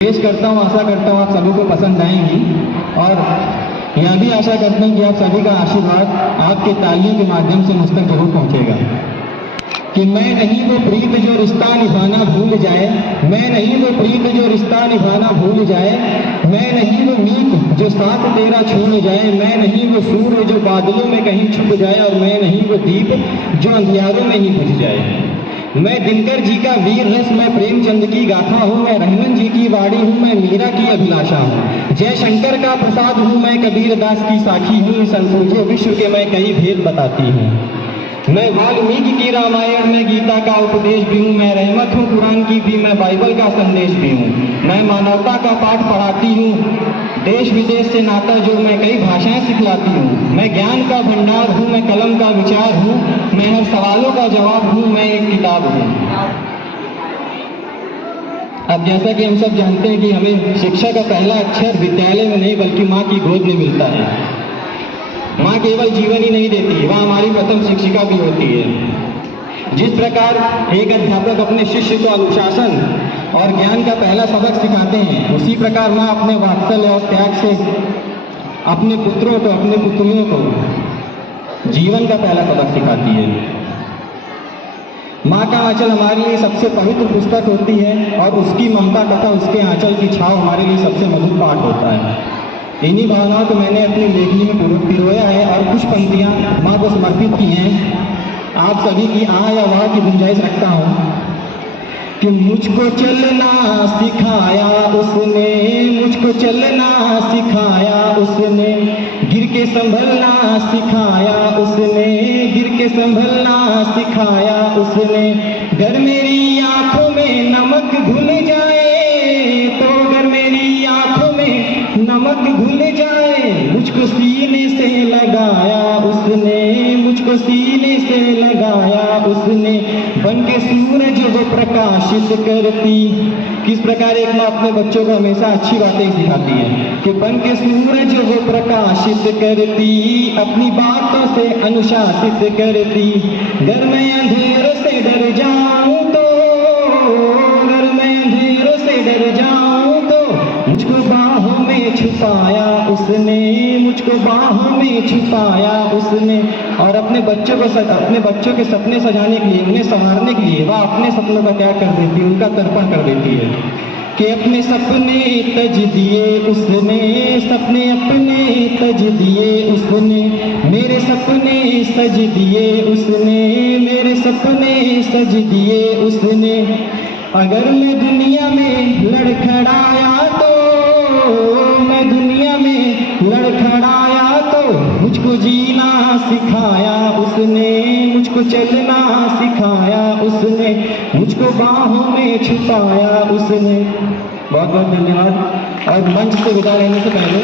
पेश करता हूँ, आशा करता हूँ आप सभी को पसंद आएंगी और यह भी आशा करते हैं कि आप सभी का आशीर्वाद आपके तालियों के माध्यम से मुझ तक जरूर पहुँचेगा। कि मैं नहीं वो प्रीत जो रिश्ता निभाना भूल जाए, मैं नहीं वो प्रीत जो रिश्ता निभाना भूल जाए, मैं नहीं वो मीत जो साथ तेरा छूट जाए, मैं नहीं वो सूर्य जो बादलों में कहीं छुप जाए और मैं नहीं वो दीप जो अंधियारों में ही बुझ जाए। मैं दिनकर जी का वीर रस, मैं प्रेमचंद की गाथा हूँ, मैं रहीमन जी की वाणी हूँ, मैं मीरा की अभिलाषा हूँ, जय शंकर का प्रसाद हूँ, मैं कबीर दास की साखी हूँ, संसूझे विश्व के मैं कई भेद बताती हूँ। मैं वाल्मीकि की रामायण में गीता का उपदेश भी हूँ, मैं रहमत हूँ कुरान की भी, मैं बाइबल का संदेश भी हूँ, मैं मानवता का पाठ पढ़ाती हूँ, देश विदेश से नाता जो मैं कई भाषाएं सिखलाती हूँ, मैं ज्ञान का भंडार हूँ, मैं कलम का विचार हूँ, मैं हर सवालों का जवाब हूँ, मैं एक किताब हूँ। अब जैसा कि हम सब जानते हैं कि हमें शिक्षा का पहला अक्षर विद्यालय में नहीं बल्कि माँ की गोद में मिलता है। माँ केवल जीवन ही नहीं देती, वह हमारी प्रथम शिक्षिका भी होती है। जिस प्रकार एक अध्यापक अपने शिष्य को अनुशासन और ज्ञान का पहला सबक सिखाते हैं, उसी प्रकार माँ अपने वात्सल्य और त्याग से अपने पुत्रों को, अपने पुत्रियों को जीवन का पहला सबक सिखाती है। माँ का आंचल हमारे लिए सबसे पवित्र पुस्तक होती है और उसकी ममता तथा उसके आंचल की छाव हमारे लिए सबसे मधुर पाठ होता है। इन्हीं भावनाओं को मैंने अपनी लेखनी में पिरोया है और कुछ पंक्तियाँ माँ को समर्पित की हैं। आप सभी की आ या वाह की गुंजाइश रखता हूँ कि मुझको चलना सिखाया उसने, मुझको चलना सिखाया उसने, गिर के संभलना सिखाया उसने, गिर के संभलना सिखाया उसने, अगर मेरी आंखों में नमक घुल जाए तो, अगर मेरी आंखों में नमक घुल जाए, मुझको सीने से लगाया उसने, मुझको सीने से लगाया उसने, बन के सूरज वो प्रकाशित करती। किस प्रकार एक माँ अपने बच्चों को हमेशा अच्छी बातें सिखाती है कि बन के सूरज वो प्रकाशित करती, अपनी बातों से अनुशासित करती, अगर मैं अंधेरों से डर जाऊं तो, अगर मैं अंधेरों से डर जाऊं तो, मुझको बाहों में छुपाया उसने, मुझको बाहों में छुपाया उसने। और अपने बच्चों के सपने सजाने के लिए, उन्हें संवारने के लिए वह अपने सपनों का त्याग कर देती है, उनका तर्पण कर देती है कि अपने सपने तज दिए उसने, सपने अपने तज दिए उसने, मेरे सपने सज दिए उसने, मेरे सपने सज दिए उसने। अगर मैं दुनिया में लड़खड़ाया तो, मैं दुनिया में लड़खड़ाया तो, मुझको जीना सिखाया उसने, मुझको चलना सिखाया उसने, मुझको बाहों में छुपाया उसने। बहुत बहुत धन्यवाद। और मंच से विदा लेने से पहले